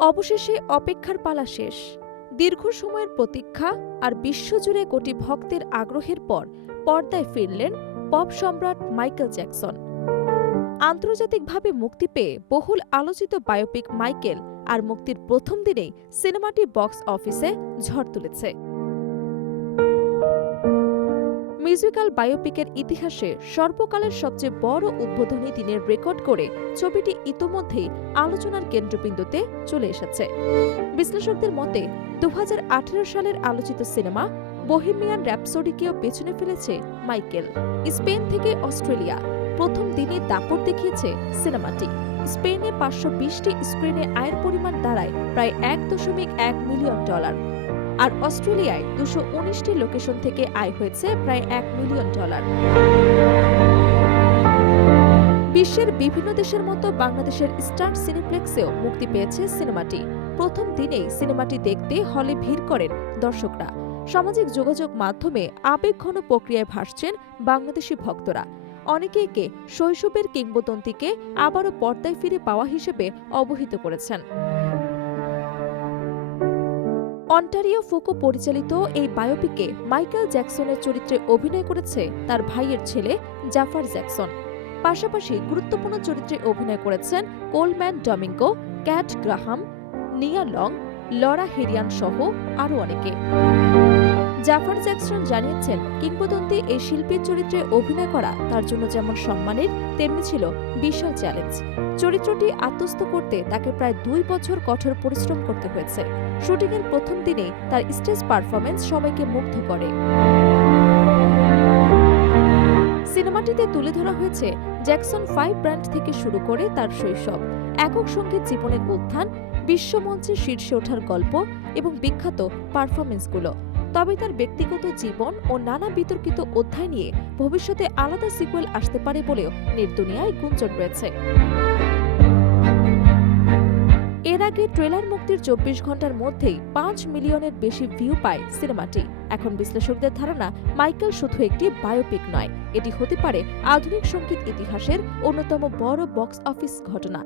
অবশেষে অপেক্ষার পালা শেষ। দীর্ঘ সময়ের প্রতীক্ষা আর বিশ্বজুড়ে কোটি ভক্তের আগ্রহের পর পর্দায় ফিরলেন পপ সম্রাট মাইকেল জ্যাকসন। আন্তর্জাতিকভাবে মুক্তি পেয়ে বহুল আলোচিত বায়োপিক মাইকেল আর মুক্তির প্রথম দিনেই সিনেমাটি বক্স অফিসে ঝড় তুলেছে। মিউজিক্যাল বায়োপিকের ইতিহাসে সর্বকালের সবচেয়ে বড় উদ্বোধনী দিনের রেকর্ড করে ছবিটি ইতোমধ্যেই আলোচনার কেন্দ্রবিন্দুতে চলে এসেছে। বিশ্লেষকদের মতে 2018 সালের আলোচিত সিনেমা বোহেমিয়ান র‍্যাপসোডিকেও পেছনে ফেলেছে মাইকেল। স্পেন থেকে অস্ট্রেলিয়া প্রথম দিনে দাপট দেখিয়েছে সিনেমাটি। স্পেনে 520টি স্ক্রিনে আয়ের পরিমাণ দাঁড়ায় প্রায় $1.1 মিলিয়ন, আর অস্ট্রেলিয়ায় 219টি লোকেশন থেকে আয় হয়েছে প্রায় $1 মিলিয়ন। বিশ্বের বিভিন্ন দেশের মতো বাংলাদেশের স্টার সিনেপ্লেক্সেও মুক্তি পেয়েছে সিনেমাটি। প্রথম দিনেই সিনেমাটি দেখতে হলে ভিড় করেন দর্শকরা। সামাজিক যোগাযোগ মাধ্যমে আবেগঘন প্রক্রিয়ায় ভাসছেন বাংলাদেশি ভক্তরা। অনেকে একে শৈশবের কিংবদন্তিকে আবারও পর্দায় ফিরে পাওয়া হিসেবে অবহিত করেছেন। অন্টারিও ফুকো পরিচালিত এই বায়োপিকে মাইকেল জ্যাকসনের চরিত্রে অভিনয় করেছে তার ভাইয়ের ছেলে জাফার জ্যাকসন। পাশাপাশি গুরুত্বপূর্ণ চরিত্রে অভিনয় করেছেন কোলম্যান ডমিঙ্গো, ক্যাট গ্রাহাম, নিয়া লং, লরা হেরিয়ান সহ আরও অনেকে। জাফার জ্যাকসন জানিয়েছেন, কিংবদন্তি এই শিল্পীর চরিত্রে অভিনয় করা তার জন্য যেমন সম্মানের তেমনি ছিল বিশাল চ্যালেঞ্জ। চরিত্রটি আত্মস্থ করতে তাকে প্রায় 2 বছর কঠোর পরিশ্রম করতে হয়েছে। শুটিংয়ের প্রথম দিনেই তার স্টেজ পারফরমেন্স সবাইকে মুগ্ধ করে। সিনেমাটিতে তুলে ধরা হয়েছে জ্যাকসন 5 ব্র্যান্ড থেকে শুরু করে তার শৈশব, একক সঙ্গীত জীবনের উত্থান, বিশ্বমঞ্চে শীর্ষে ওঠার গল্প এবং বিখ্যাত পারফরমেন্সগুলো। তবে তার ব্যক্তিগত জীবন ও নানা বিতর্কিত অধ্যায় নিয়ে ভবিষ্যতে আলাদা সিকুয়েল আসতে পারে বলেও নেটদুনিয়ায় গুঞ্জন রয়েছে। এর আগে ট্রেলার মুক্তির 24 ঘন্টার মধ্যেই 5 মিলিয়নের বেশি ভিউ পায় সিনেমাটি। এখন বিশ্লেষকদের ধারণা, মাইকেল শুধু একটি বায়োপিক নয়, এটি হতে পারে আধুনিক সংগীত ইতিহাসের অন্যতম বড় বক্স অফিস ঘটনা।